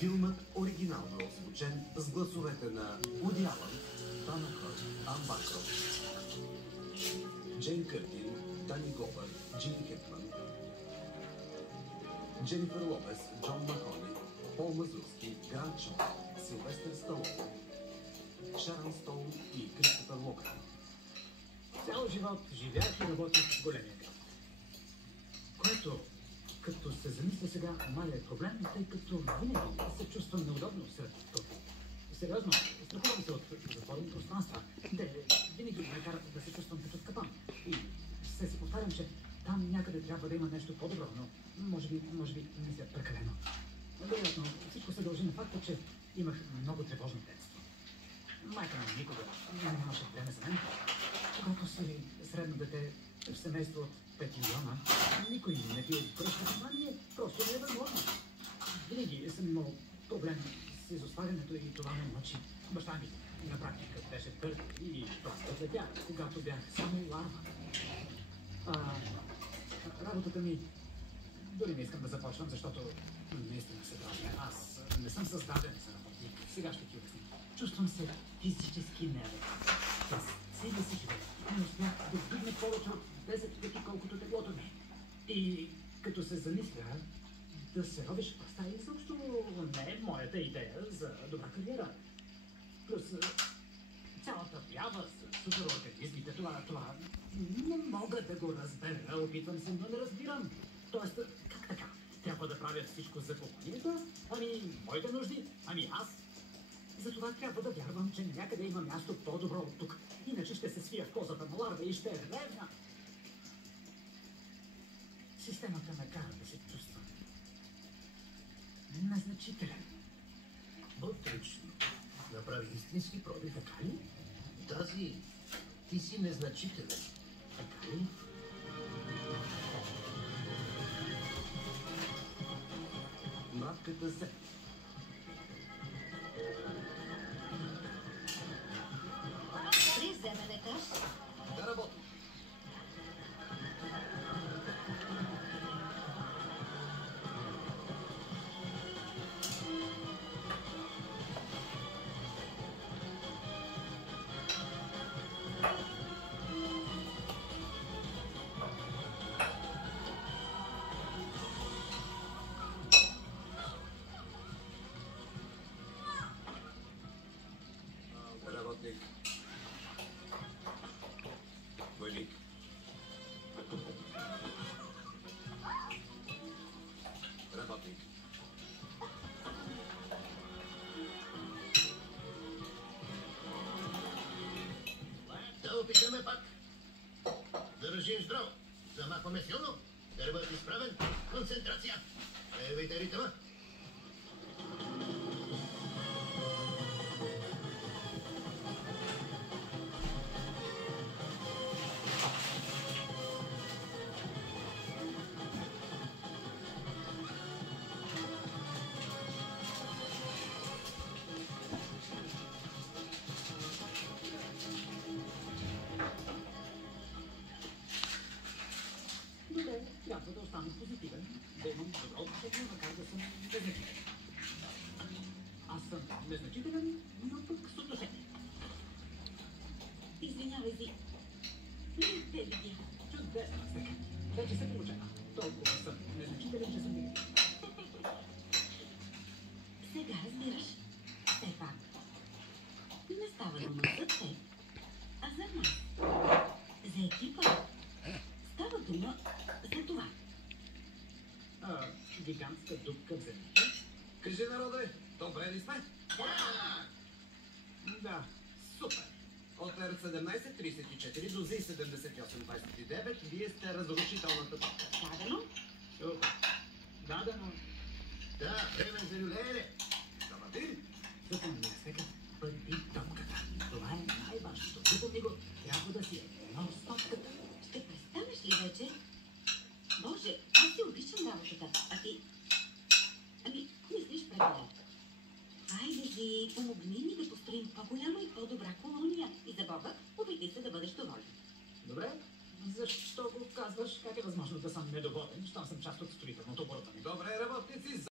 Филмът оригинално е озвучен с гласовете на Уди Алън, Дана Хърт, Ан Бакрофт, Джейн Къртин, Дани Гловър, Джимми Хепман, Дженифър Лопес, Джон Махони, Пол Мазурски, Грант Шон, Силвестър Сталоне, Шарон Стоун и Кристофър Локън. Цял живот живях и работих в големия град. Което, като се замисля сега, малият проблем, тъй като винаги се чувствам неудобно сред толкова. Сериозно, страхувам се от затворени пространства. Те винаги ме карат да се чувствам като в капан. И се повтарям, че там някъде трябва да има нещо по-добро, но може би мисля прекалено. Вероятно, всичко се дължи на факта, че имах много тревожно детство. Майка ми никога нямаше време за мен. Когато си средно дете в семейство от 5 милиона, никой не ти обръща внимание, просто не е възможно. Винаги съм имал проблем с изоставянето и това ме мъчи. Баща ми на практика беше търг и просто отлетя, когато бях само ларва. Работата ми дори не искам да започвам, защото наистина се дразня. Аз не съм създаден за работник. Сега ще ти обясня. Чувствам се физически неадекватен. През целия си живот не успях да вдигна повече от 10 пъти колкото теглото ми. И като се замисля, да се робиш в стая изобщо не е моята идея за добра кариера. Плюс цялата пява с суперорганизмите, това не мога да го разбера. Опитвам се, но не разбирам. Тоест, как така? Трябва да правя всичко за компанията? Моите нужди? Аз? Затова трябва да вярвам, че някъде има място по-добро от тук. Иначе ще се свия в козата на ларва и ще ревна. Системата ме кара да се чувствам незначителен. Отлично. Направи истински пробив, така ли? Ти си незначителен. Така ли? Мравката Зе. Приземене етаж. Да работи. Работник. Войник. Работник. Да опитаме пак. Държиш здраво. Замахваме силно. Гърбът изправен. Концентрация. Левайте ритъма. Добре, трябва да остана позитивен, да имам добро отношение, макар да съм незначителен. Аз съм незначителен, но пък с отношение. Извинявай си. Те видя. Чудесно, така. Вече се получава. Толкова съм незначителен, че съм видим. Сега разбираш. Все пак. Не става дума за теб, а за нас. За екипа. Става дума за това. Гигантска дупка в земята. Кажи, народе, добре ли сме? Да, супер. От R1734 до Z7829 вие сте разрушителната топка. Дадено? Супер. Дадено. Да, време за люлеене. Самати? Супер ми е сега. Първи топката. Това е най-важното. Запомни го. Трябва да си е едно с топката. Ще престанеш ли вече? Боже, аз си обичам работата. А ти? Мислиш прекалено. Хайде, Зи, помогни ми да построим по-голяма и по-добра колония. И за Бога, опитай се да бъдеш доволен. Добре? Защо го казваш? Как е възможно да съм недоволен, щом съм част от строителното оборудване? Добре, работници,